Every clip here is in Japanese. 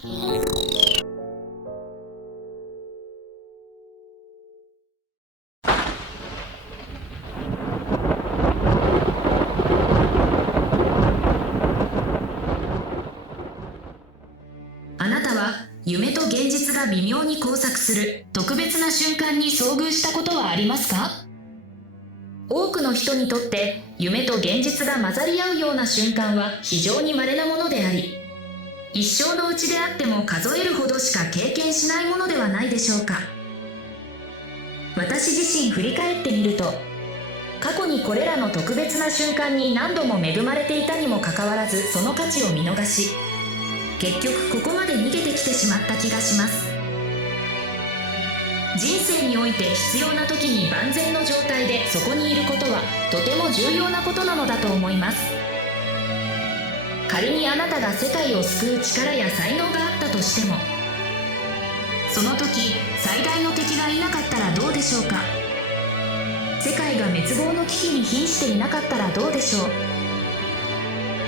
あなたは夢と現実が微妙に交錯する特別な瞬間に遭遇したことはありますか？多くの人にとって夢と現実が混ざり合うような瞬間は非常に稀なものであり、一生のうちであっても数えるほどしか経験しないものではないでしょうか。私自身振り返ってみると、過去にこれらの特別な瞬間に何度も恵まれていたにもかかわらずその価値を見逃し、結局ここまで逃げてきてしまった気がします。人生において必要な時に万全の状態でそこにいることはとても重要なことなのだと思います。仮にあなたが世界を救う力や才能があったとしても、その時最大の敵がいなかったらどうでしょうか。世界が滅亡の危機に瀕していなかったらどうでしょう。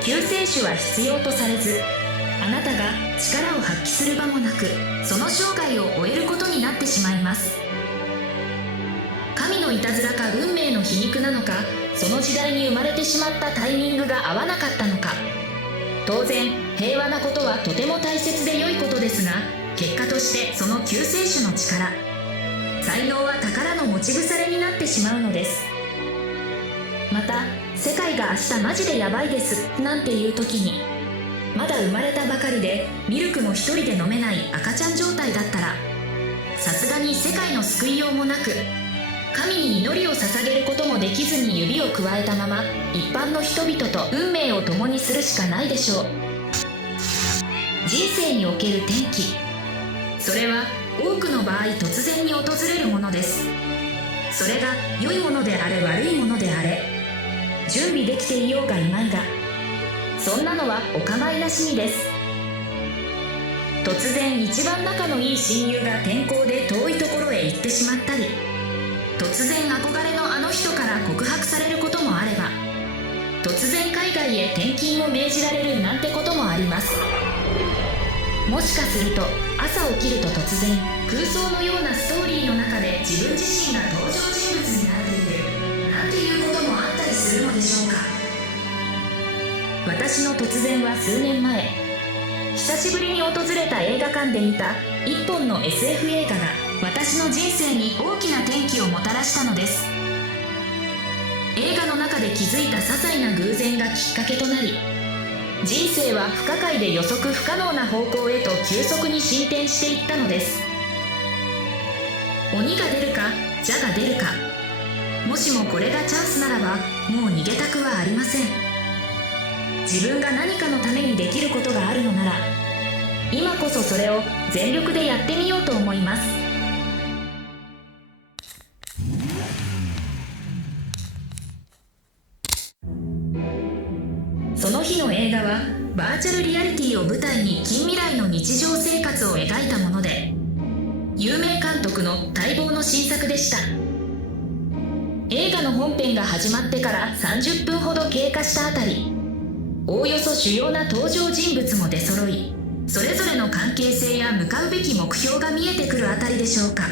救世主は必要とされず、あなたが力を発揮する場もなく、その生涯を終えることになってしまいます。神のいたずらか運命の皮肉なのか、その時代に生まれてしまったタイミングが合わなかったのか。当然平和なことはとても大切で良いことですが、結果としてその救世主の力、才能は宝の持ち腐れになってしまうのです。また世界が明日マジでヤバいですなんていう時に、まだ生まれたばかりでミルクも一人で飲めない赤ちゃん状態だったら、さすがに世界の救いようもなく、神に祈りを捧げることもできずに指をくわえたまま一般の人々と運命を共にするしかないでしょう。人生における転機、それは多くの場合突然に訪れるものです。それが良いものであれ悪いものであれ、準備できていようがいまいが、そんなのはお構いなしにです。突然一番仲のいい親友が転校で遠いところへ行ってしまったり、突然憧れのあの人から告白されることもあれば、突然海外へ転勤を命じられるなんてこともあります。もしかすると朝起きると突然空想のようなストーリーの中で自分自身が登場人物になっているなんていうこともあったりするのでしょうか。私の突然は数年前、久しぶりに訪れた映画館で見た一本の SF 映画が私の人生に大きな転機をもたらしたのです。映画の中で気づいた些細な偶然がきっかけとなり、人生は不可解で予測不可能な方向へと急速に進展していったのです。鬼が出るか蛇が出るか、もしもこれがチャンスならばもう逃げたくはありません。自分が何かのためにできることがあるのなら、今こそそれを全力でやってみようと思います。その日の映画はバーチャルリアリティを舞台に近未来の日常生活を描いたもので、有名監督の待望の新作でした。映画の本編が始まってから30分ほど経過したあたり、おおよそ主要な登場人物も出揃い、それぞれの関係性や向かうべき目標が見えてくるあたりでしょうか。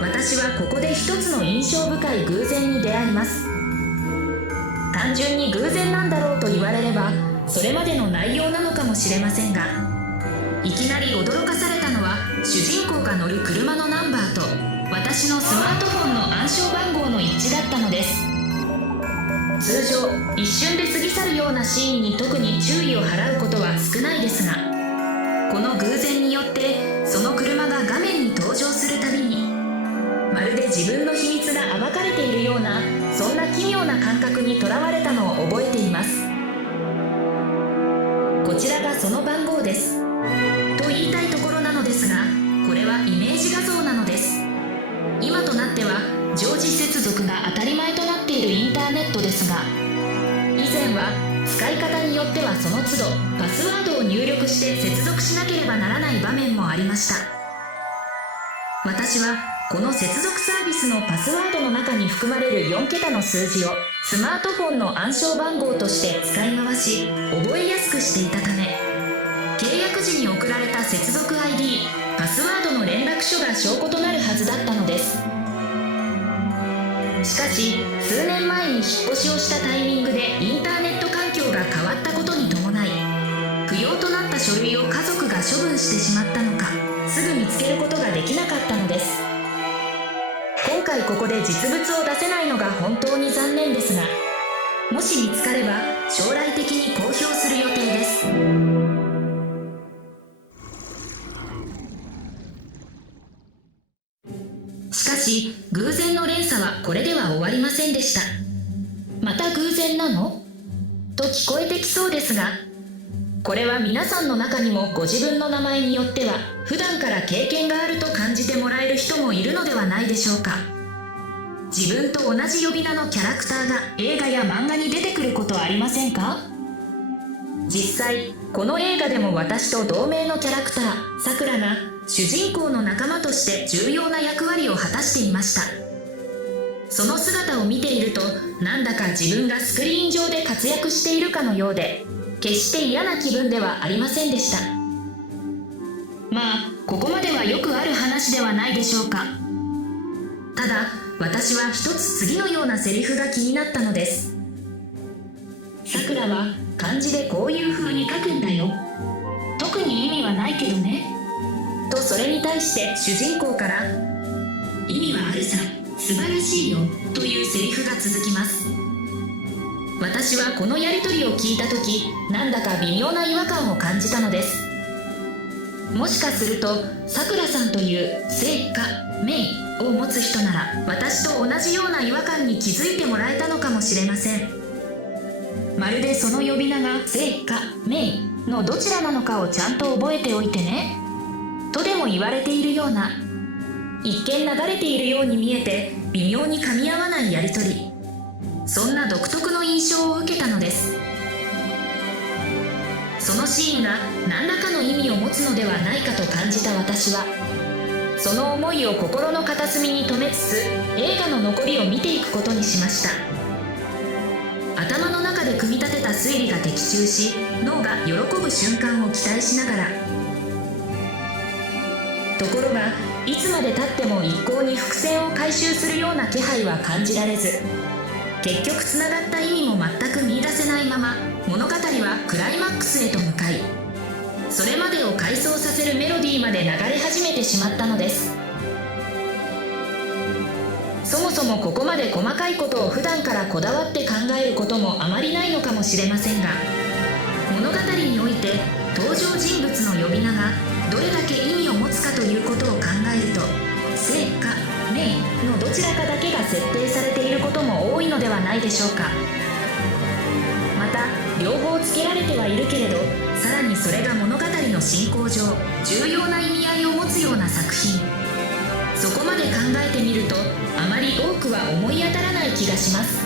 私はここで一つの印象深い偶然に出会います。単純に偶然なんだろうと言われればそれまでの内容なのかもしれませんが、いきなり驚かされたのは主人公が乗る車のナンバーと私のスマートフォンの暗証番号の一致だったのです。通常一瞬で過ぎ去るようなシーンに特に注意を払うことは少ないですが、この偶然によってその車が画面に登場するたびに、まるで自分の秘密が暴かれているような、そんな奇妙な感覚にとらわれたのを覚えています。こちらがその番号ですと言いたいところなのですが、これはイメージ画像なのです。今となっては常時接続が当たり前となっているインターネットですが、以前は使い方によってはその都度パスワードを入力して接続しなければならない場面もありました。私はこの接続サービスのパスワードの中に含まれる4桁の数字をスマートフォンの暗証番号として使い回し覚えやすくしていたため、契約時に送証拠となるはずだったのです。しかし数年前に引っ越しをしたタイミングでインターネット環境が変わったことに伴い、不要となった書類を家族が処分してしまったのか、すぐ見つけることができなかったのです。今回ここで実物を出せないのが本当に残念ですが、もし見つかれば将来的に公表する予定です。しかし偶然の連鎖はこれでは終わりませんでした。また偶然なの？と聞こえてきそうですが、これは皆さんの中にもご自分の名前によっては普段から経験があると感じてもらえる人もいるのではないでしょうか。自分と同じ呼び名のキャラクターが映画や漫画に出てくることはありませんか？実際この映画でも私と同名のキャラクターさくらが主人公の仲間として重要な役割を果たしていました。その姿を見ていると、なんだか自分がスクリーン上で活躍しているかのようで、決して嫌な気分ではありませんでした。まあここまではよくある話ではないでしょうか。ただ私は一つ次のようなセリフが気になったのです。さくらは漢字でこういう風に書くんだよ。特に意味はないけどね。とそれに対して主人公から、意味はあるさ、素晴らしいよというセリフが続きます。私はこのやり取りを聞いた時、なんだか微妙な違和感を感じたのです。もしかするとさくらさんという姓か名を持つ人なら、私と同じような違和感に気づいてもらえたのかもしれません。まるでその呼び名が姓か名のどちらなのかをちゃんと覚えておいてねとでも言われているような、一見流れているように見えて微妙に噛み合わないやり取り、そんな独特の印象を受けたのです。そのシーンが何らかの意味を持つのではないかと感じた私は、その思いを心の片隅に留めつつ映画の残りを見ていくことにしました。頭の中で組み立てた推理が的中し、脳が喜ぶ瞬間を期待しながら、ところがいつまでたっても一向に伏線を回収するような気配は感じられず、結局つながった意味も全く見出せないまま物語はクライマックスへと向かい、それまでを回想させるメロディーまで流れ始めてしまったのです。そもそもここまで細かいことを普段からこだわって考えることもあまりないのかもしれませんが、物語において登場人物の呼び名がどれだけ意味を持つかということを考えると、姓か名のどちらかだけが設定されていることも多いのではないでしょうか。また両方つけられてはいるけれど、さらにそれが物語の進行上重要な意味合いを持つような作品、そこまで考えてみるとあまり多くは思い当たらない気がします。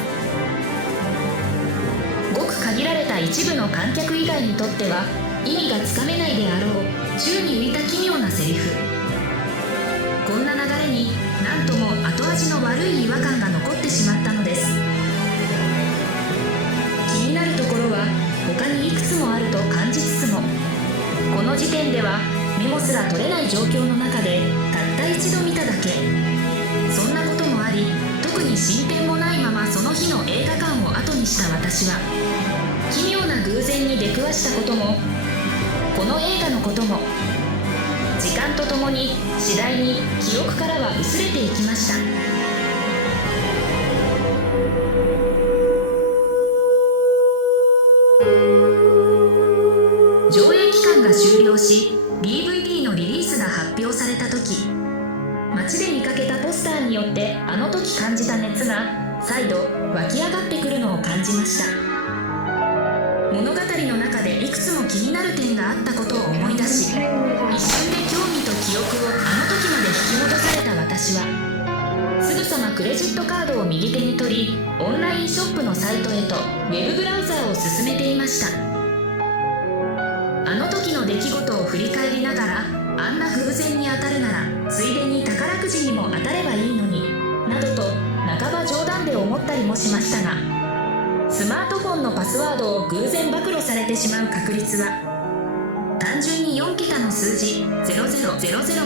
ごく限られた一部の観客以外にとっては意味がつかめないであろう宙に浮いた奇妙なセリフ、こんな流れになんとも後味の悪い違和感が残ってしまったのです。気になるところは他にいくつもあると感じつつも、この時点ではメモすら取れない状況の中でたった一度見ただけ、そんなこともあり特に進展もないままその日の映画館を後にした私は、奇妙な偶然に出くわしたこともこの映画のことも時間とともに次第に記憶からは薄れていきました。上映期間が終了し DVD のリリースが発表された時、街で見かけたポスターによってあの時感じた熱が再度湧き上がってくるのを感じました。物語の中でいくつも気になる点があったことを思い出し、一瞬で興味と記憶をあの時まで引き戻された私は、すぐさまクレジットカードを右手に取り、オンラインショップのサイトへとウェブブラウザーを進めていました。あの時の出来事を振り返りながら、あんな偶然に当たるならついでに宝くじにも当たればいいのになどと半ば冗談で思ったりもしましたが、スマートフォンのパスワードを偶然暴露されてしまう確率は単単純に4桁の数字0000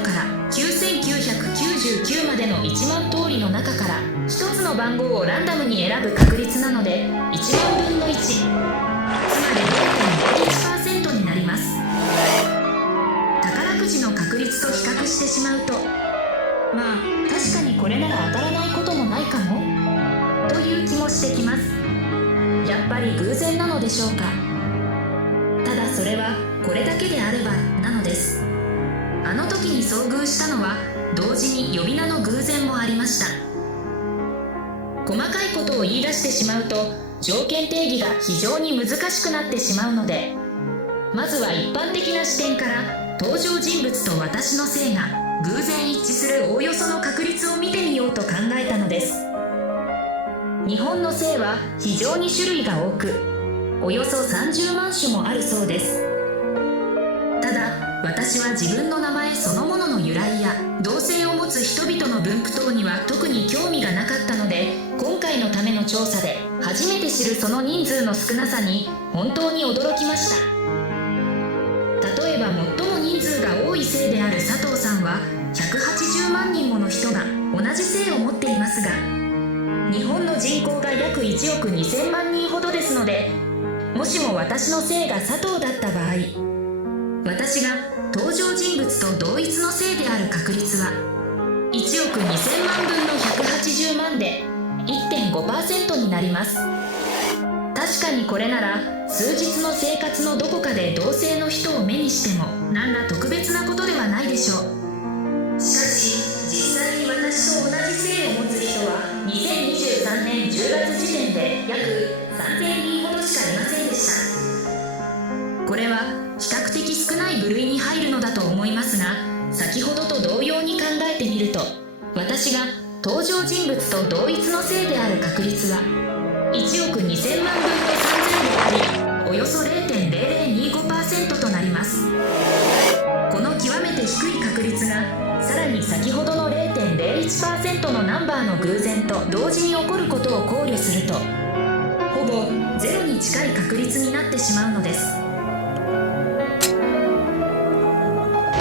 から9999までの1万通りの中から1つの番号をランダムに選ぶ確率なので1万分の1、つまり 0.01% になります。宝くじの確率と比較してしまうと、まあ確かにこれなら当たらないこともないかもという気もしてきます。やっぱり偶然なのでしょうか。ただそれはこれだけであればなのです。あの時に遭遇したのは同時に呼び名の偶然もありました。細かいことを言い出してしまうと条件定義が非常に難しくなってしまうので、まずは一般的な視点から登場人物と私の性が偶然一致するおおよその確率を見てみようと考えたのです。日本の姓は非常に種類が多く、およそ30万種もあるそうです。ただ私は自分の名前そのものの由来や同姓を持つ人々の分布等には特に興味がなかったので、今回のための調査で初めて知るその人数の少なさに本当に驚きました。例えば最も人数が多い姓である佐藤さんは180万人もの人が同じ姓を持っていますが、日本の人口が約1億2000万人ほどですので、もしも私の姓が佐藤だった場合、私が登場人物と同一の姓である確率は1億2000万分の180万で 1.5% になります。確かにこれなら数日の生活のどこかで同姓の人を目にしても何ら特別なことではないでしょう。しかし実際に私と同じ姓を持つ人は2023年10月時点で約3000人ほどしかいませんでした。これは比較的少ない部類に入るのだと思いますが、先ほどと同様に考えてみると、私が登場人物と同一の姓である確率は1億2000万分の3000であり、およそ 0.0025% となります。この極めて低い確率がさらに先ほどの 0.01% のナンバーの偶然と同時に起こることを考慮すると、ほぼゼロに近い確率になってしまうのです。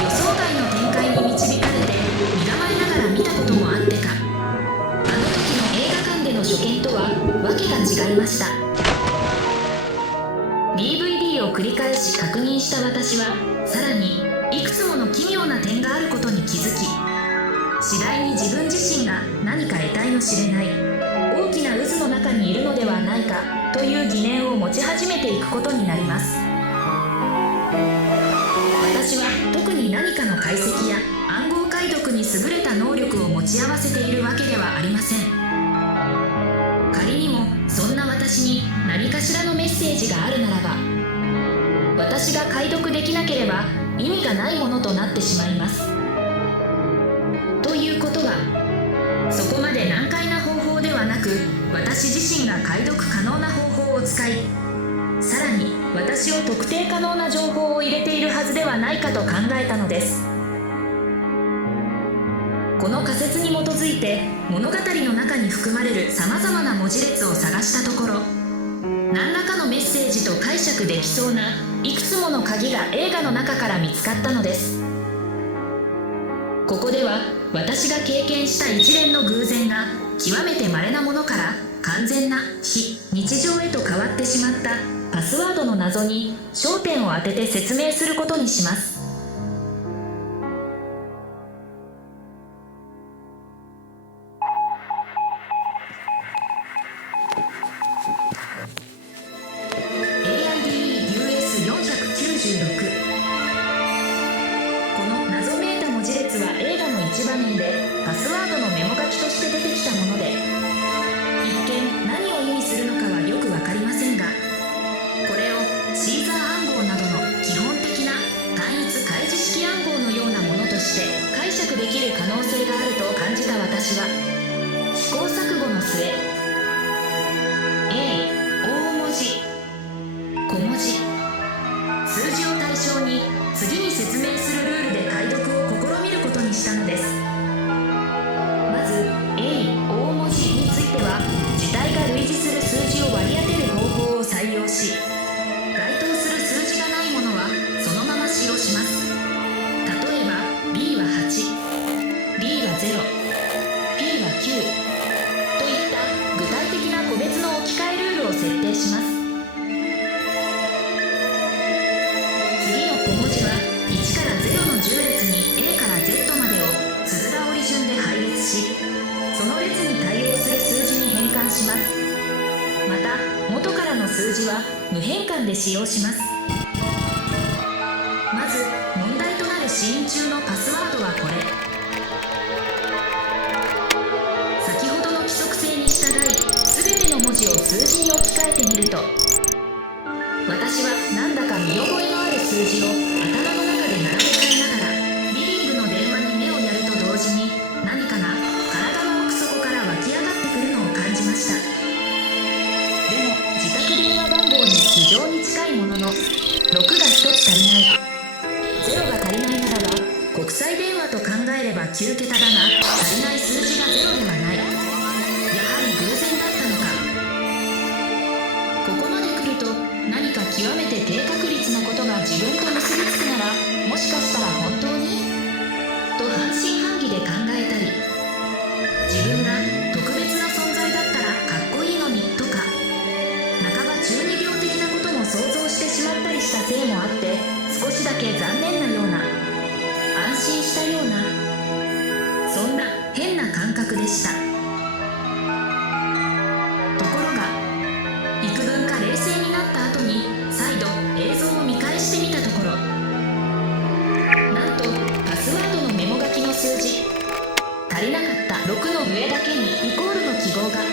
予想外の展開に導かれて身構えながら見たこともあってか、あの時の映画館での初見とはわけが違いました。 DVD を繰り返し確認した私はさらにいくつもの奇妙な点があることに気づき、次第に自分自身が何か得体の知れない大きな渦の中にいるのではないかという疑念を持ち始めていくことになります。私は特に何かの解析や暗号解読に優れた能力を持ち合わせているわけではありません。仮にもそんな私に何かしらのメッセージがあるならば、私が解読できなければ意味がないものとなってしまいます。ということは、そこまで難解な方法ではなく、私自身が解読可能な方法を使い、さらに私を特定可能な情報を入れているはずではないかと考えたのです。この仮説に基づいて物語の中に含まれるさまざまな文字列を探したところ、何らかのメッセージと解釈できそうないくつもの鍵が映画の中から見つかったのです。ここでは私が経験した一連の偶然が極めて稀なものから完全な非日常へと変わってしまったパスワードの謎に焦点を当てて説明することにします。この謎めいた文字列は映画の一場面でパスワードのメモ書きとして出てきたもので、一見何を意味するのかはよくわかりませんが、これをシーザー暗号などの基本的な単一開示式暗号のようなものとして解釈できる可能性があると感じた私は、試行錯誤の末 A 大文字小文字数字を対象に次に説明するルールで解読を試みることにしたのです。まず A 大文字については、字体が類似する数字を割り当てる方法を採用し、該当する数字がないものはそのまま使用し数字は無変換で使用します。まず問題となるシーン中のパスワードはこれ。先ほどの規則性に従い全ての文字を数字に置き換えてみると、私はなんだか見覚えのある数字を頭の中で並べ替えながらリビングの電話に目をやると同時に、何かが体の奥底から湧き上がってくるのを感じました。でも自宅電話番号に非常に近いものの、6が1つ足りない。0が足りないならば国際電話と考えれば9桁だが、足りない数字が0ではない。やはり偶然だったのか。ここまで来ると何か極めて低確率なことが自分と結びつくなら、もしかしたら本当にと半信半疑で考えたり、自分が特別な存在だったらかっこいいのにとか、半ば中二病的なことも想像してしまったりしたせいもあって、少しだけ残念なような、安心したような、そんな変な感覚でした。ところが幾分か冷静になった後に再度映像を見返してみたところ、なんとパスワードのメモ書きの数字、足りなかった6の上だけにイコールの記号が。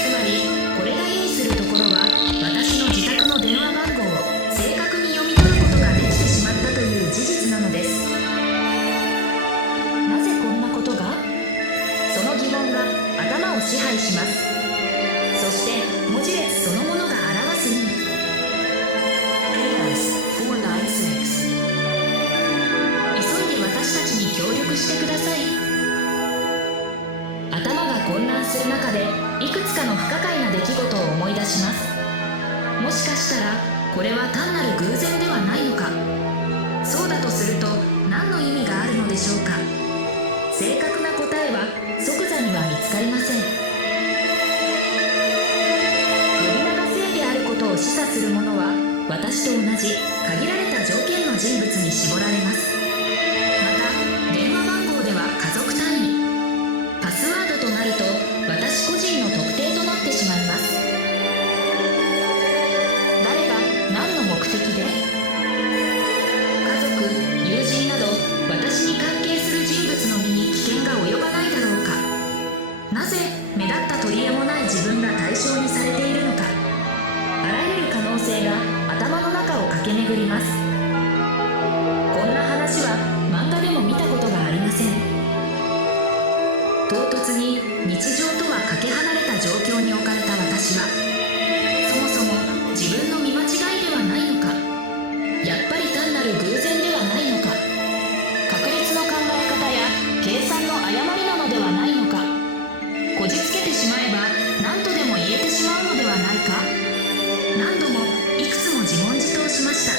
つまりこれが意味するところは、私の自宅の電話番号を正確に読み取ることができてしまったという事実なのです。なぜこんなことが？その疑問が頭を支配します。そして文字列そのものが表す意味。 AS496 急いで私たちに協力してください。頭が混乱する中でいくつかの不可解な出来事を思い出します。もしかしたらこれは単なる偶然ではないのか。そうだとすると何の意味があるのでしょうか。正確な答えは即座には見つかりません。呼び名が正であることを示唆するものは、私と同じ限られた条件の人物に絞られます。また電話番号では家族単位、パスワードとなると私個人の特定となってしまいます。誰が何の目的で？家族、友人など私に関係する人物の身に危険が及ばないだろうか。なぜ目立った取り柄もない自分が対象にされているのか。あらゆる可能性が頭の中を駆け巡ります。こんな話は漫画でも見たことがありません。唐突に日常とはかけ離れた状況に置かれた私は、そもそも自分の見間違いではないのか、やっぱり単なる偶然ではないのか、確率の考え方や計算の誤りなのではないのか、こじつけてしまえば何とでも言えてしまうのではないか。何度もいくつも自問自答しました。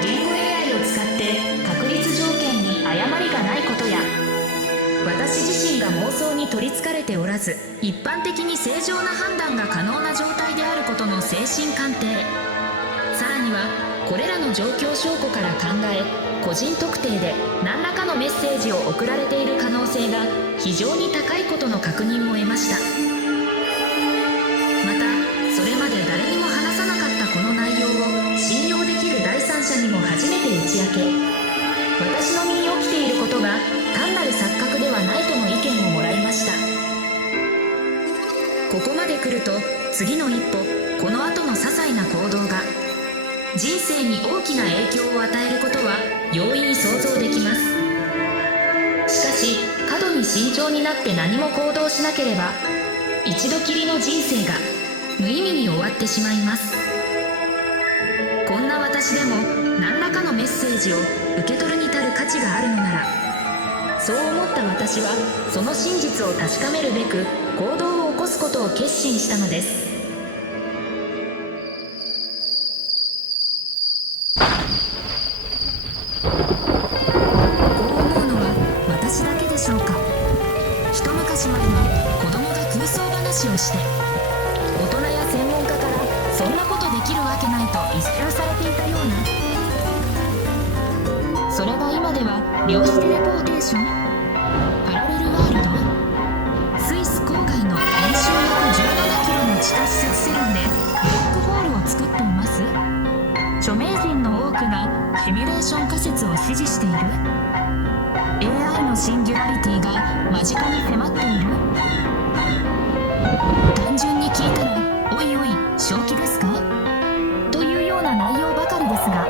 言語 AI を使って確率条件に誤りがないことや、私自身が妄想に取りつかれておらず、一般的に正常な判断が可能な状態であることの精神鑑定、さらにはこれらの状況証拠から考え、個人特定で何らかのメッセージを送られている可能性が非常に高いことの確認も得ました。またそれまで誰にも話さなかったこの内容を信用できる第三者にも初めて打ち明け、私の身に起きていることが単なる錯覚ではないとの意見をもらいました。ここまで来ると次の一歩、この後の些細な行動が人生に大きな影響を与えることは容易に想像できます。しかし過度に慎重になって何も行動しなければ、一度きりの人生が無意味に終わってしまいます。こんな私でも何らかのメッセージを受け取るに足る価値があるのなら、そう思った私はその真実を確かめるべく行動を起こすことを決心したのです。こう思うのは私だけでしょうか。一昔前に子供が空想話をして、大人や専門家からそんなことできるわけないと一蹴されていたような、それが今では量子テレポーテーション、パラレルワールド、スイス郊外の円周約17キロの地下施設セルンでシミュレーション仮説を支持している？ AI のシンギュラリティが間近に迫っている？単純に聞いたら「おいおい正気ですか？」というような内容ばかりですが、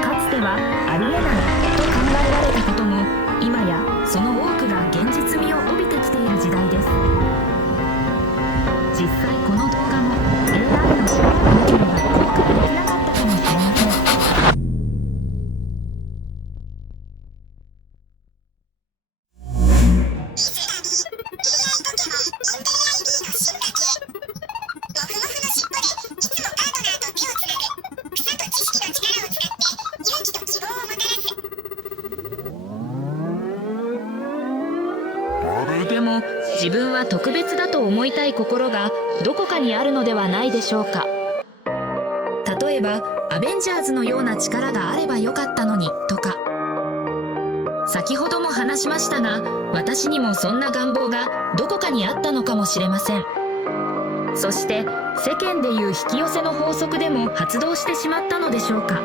かつてはありえないと考えられたことも今やその多くが現実味を帯びてきている時代です。実際この動画も AI の力がなければ公開できなかったかもしれません。でも自分は特別だと思いたい心がどこかにあるのではないでしょうか。例えばアベンジャーズのような力があればよかったのにとか、先ほども話しましたが、私にもそんな願望がどこかにあったのかもしれません。そして世間でいう引き寄せの法則でも発動してしまったのでしょうか。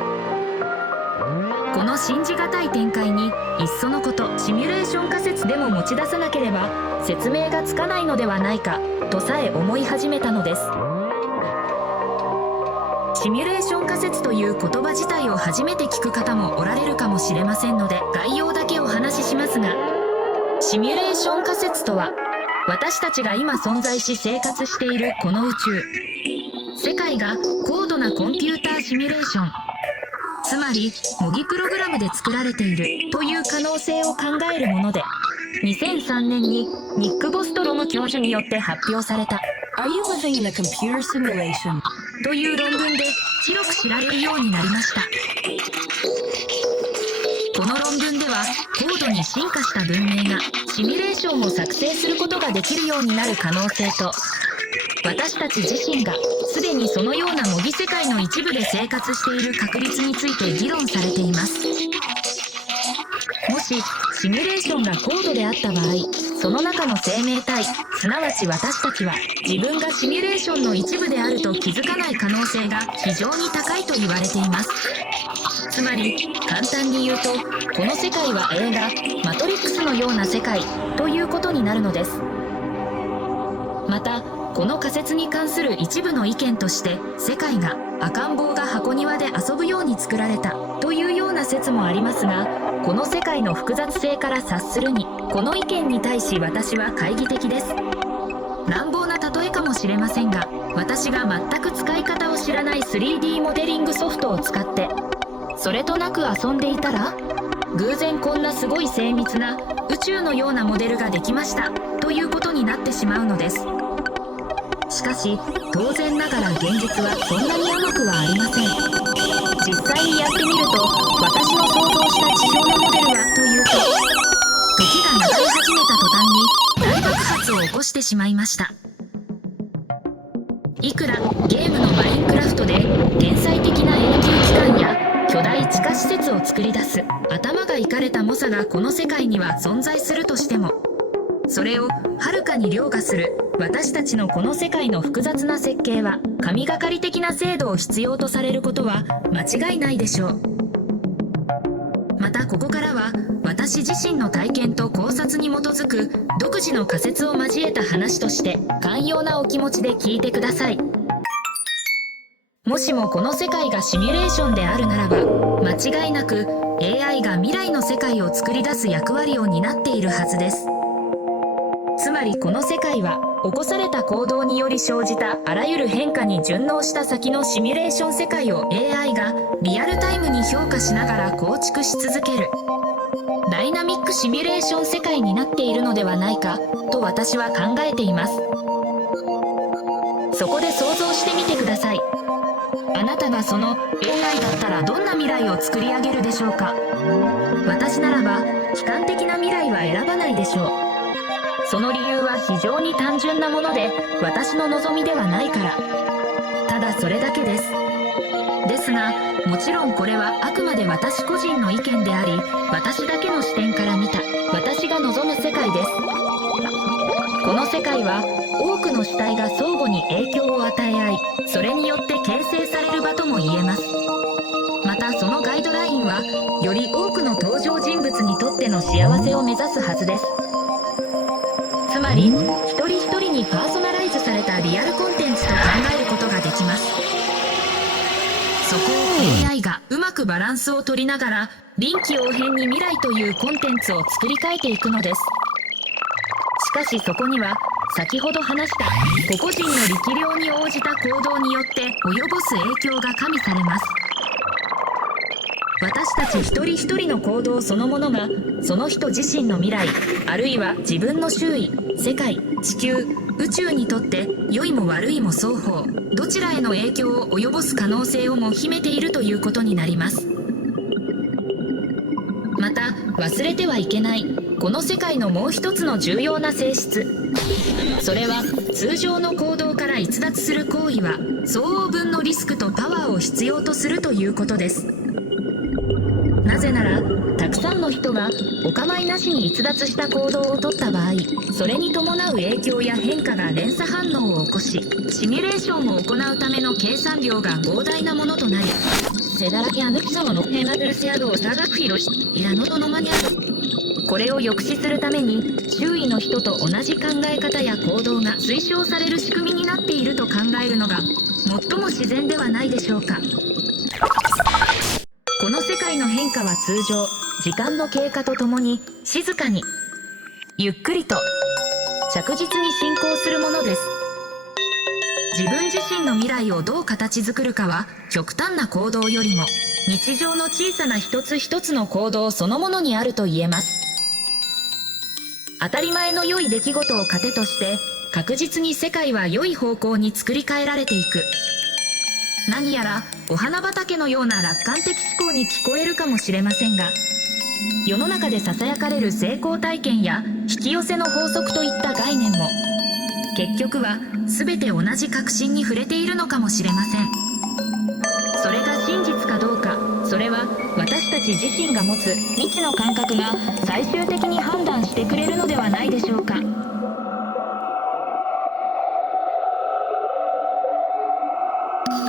この信じがたい展開にいっそのことシミュレーション仮説でも持ち出さなければ説明がつかないのではないかとさえ思い始めたのです。シミュレーション仮説という言葉自体を初めて聞く方もおられるかもしれませんので、概要だけお話ししますが、シミュレーション仮説とは、私たちが今存在し生活しているこの宇宙世界が高度なコンピューターシミュレーション、つまり模擬プログラムで作られているという可能性を考えるもので、2003年にニック・ボストロム教授によって発表された Are you living in a computer simulation? という論文で広く知られるようになりました。この論文では高度に進化した文明がシミュレーションを作成することができるようになる可能性と、私たち自身がすでにそのような模擬世界の一部で生活している確率について議論されています。もしシミュレーションが高度であった場合、その中の生命体、すなわち私たちは自分がシミュレーションの一部であると気づかない可能性が非常に高いと言われています。つまり簡単に言うと、この世界は映画「マトリックス」のような世界ということになるのです。またこの仮説に関する一部の意見として、世界が赤ん坊が箱庭で遊ぶように作られたというような説もありますが、この世界の複雑性から察するに、この意見に対し私は懐疑的です。乱暴な例えかもしれませんが、私が全く使い方を知らない 3D モデリングソフトを使ってそれとなく遊んでいたら、偶然こんなすごい精密な宇宙のようなモデルができましたということになってしまうのです。しかし当然ながら現実はそんなに甘くはありません。実際にやってみると、私の想像した地表のモデルはというと、時が流れ始めた途端に大爆発を起こしてしまいました。いくらゲームのマインクラフトで天才的な永久機関や巨大地下施設を作り出す頭がいかれた猛者がこの世界には存在するとしても、それをはるかに凌駕する私たちのこの世界の複雑な設計は神がかり的な精度を必要とされることは間違いないでしょう。またここからは私自身の体験と考察に基づく独自の仮説を交えた話として、寛容なお気持ちで聞いてください。もしもこの世界がシミュレーションであるならば、間違いなく AI が未来の世界を作り出す役割を担っているはずです。つまりこの世界は起こされた行動により生じたあらゆる変化に順応した先のシミュレーション世界を AI がリアルタイムに評価しながら構築し続けるダイナミックシミュレーション世界になっているのではないかと私は考えています。そこで想像してみてください。あなたがその AI だったらどんな未来を作り上げるでしょうか。私ならば悲観的な未来は選ばないでしょう。その理由は非常に単純なもので、私の望みではないから。ただそれだけです。ですが、もちろんこれはあくまで私個人の意見であり、私だけの視点から見た私が望む世界です。この世界は多くの主体が相互に影響を与え合い、それによって形成される場とも言えます。またそのガイドラインより多くの登場人物にとっての幸せを目指すはずです。つまり一人一人にパーソナライズされたリアルコンテンツと考えることができます。そこを AI がうまくバランスを取りながら臨機応変に未来というコンテンツを作り変えていくのです。しかしそこには先ほど話した個々人の力量に応じた行動によって及ぼす影響が加味されます。私たち一人一人の行動そのものがその人自身の未来、あるいは自分の周囲、世界、地球、宇宙にとって良いも悪いも双方どちらへの影響を及ぼす可能性をも秘めているということになります。また忘れてはいけないこの世界のもう一つの重要な性質、それは通常の行動から逸脱する行為は相応分のリスクとパワーを必要とするということです。なぜならたくさんの人がお構いなしに逸脱した行動をとった場合、それに伴う影響や変化が連鎖反応を起こしシミュレーションを行うための計算量が膨大なものとなり、せだらけあぬき様の変がるせやどを差が広しいらのどの間にある。これを抑止するために周囲の人と同じ考え方や行動が推奨される仕組みになっていると考えるのが最も自然ではないでしょうか。この世界の変化は通常時間の経過とともに静かにゆっくりと着実に進行するものです。自分自身の未来をどう形作るかは極端な行動よりも日常の小さな一つ一つの行動そのものにあると言えます。当たり前の良い出来事を糧として確実に世界は良い方向に作り変えられていく。何やらお花畑のような楽観的思考に聞こえるかもしれませんが、世の中でささやかれる成功体験や引き寄せの法則といった概念も結局は全て同じ確信に触れているのかもしれません。それが真実かどうか、それは私たち自身が持つ未知の感覚が最終的に判断してくれるのではないでしょうか。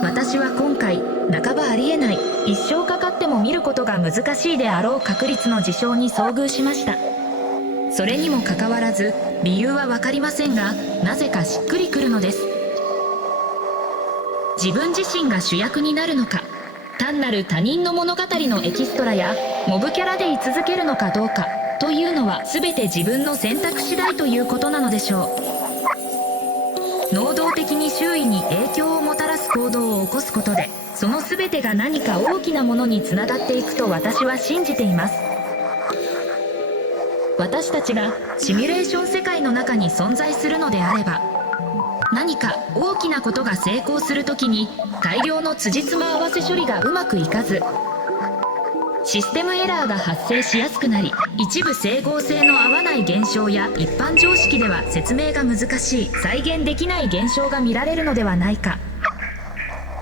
私は今回半ばありえない、一生かかっても見ることが難しいであろう確率の事象に遭遇しました。それにもかかわらず理由は分かりませんが、なぜかしっくりくるのです。自分自身が主役になるのか、単なる他人の物語のエキストラやモブキャラで居続けるのかどうかというのは全て自分の選択次第ということなのでしょう。能動的に周囲に影響をもたらす行動を起こすことでその全てが何か大きなものにつながっていくと私は信じています。私たちがシミュレーション世界の中に存在するのであれば、何か大きなことが成功するときに大量の辻褄合わせ処理がうまくいかずシステムエラーが発生しやすくなり、一部整合性の合わない現象や一般常識では説明が難しい再現できない現象が見られるのではないか。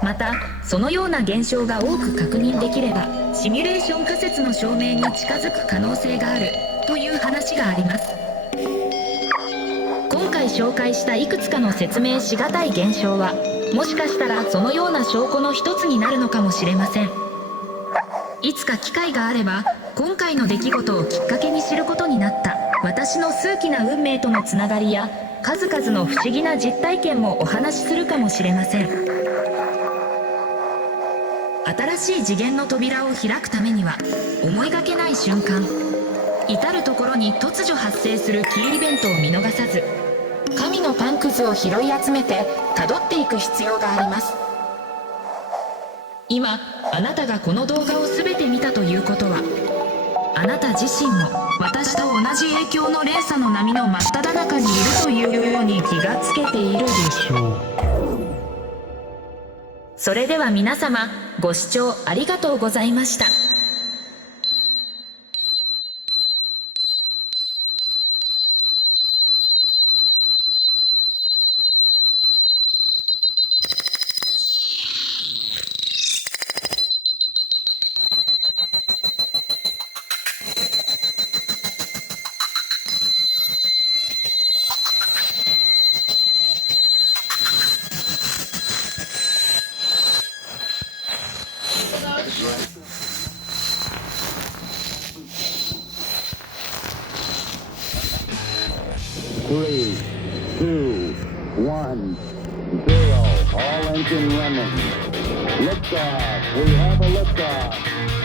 またそのような現象が多く確認できればシミュレーション仮説の証明に近づく可能性があるという話があります。今回紹介したいくつかの説明しがたい現象はもしかしたらそのような証拠の一つになるのかもしれません。いつか機会があれば今回の出来事をきっかけに知ることになった私の数奇な運命とのつながりや数々の不思議な実体験もお話しするかもしれません。新しい次元の扉を開くためには思いがけない瞬間、至る所に突如発生するキーイベントを見逃さず神のパンくずを拾い集めて辿っていく必要があります。今あなたがこの動画を全て見たということは、あなた自身も私と同じ影響の連鎖の波の真っ只中にいるというように気がつけているでしょう。それでは皆様ご視聴ありがとうございました。3, 2, 1, 0. All engine running. Liftoff. We have a liftoff.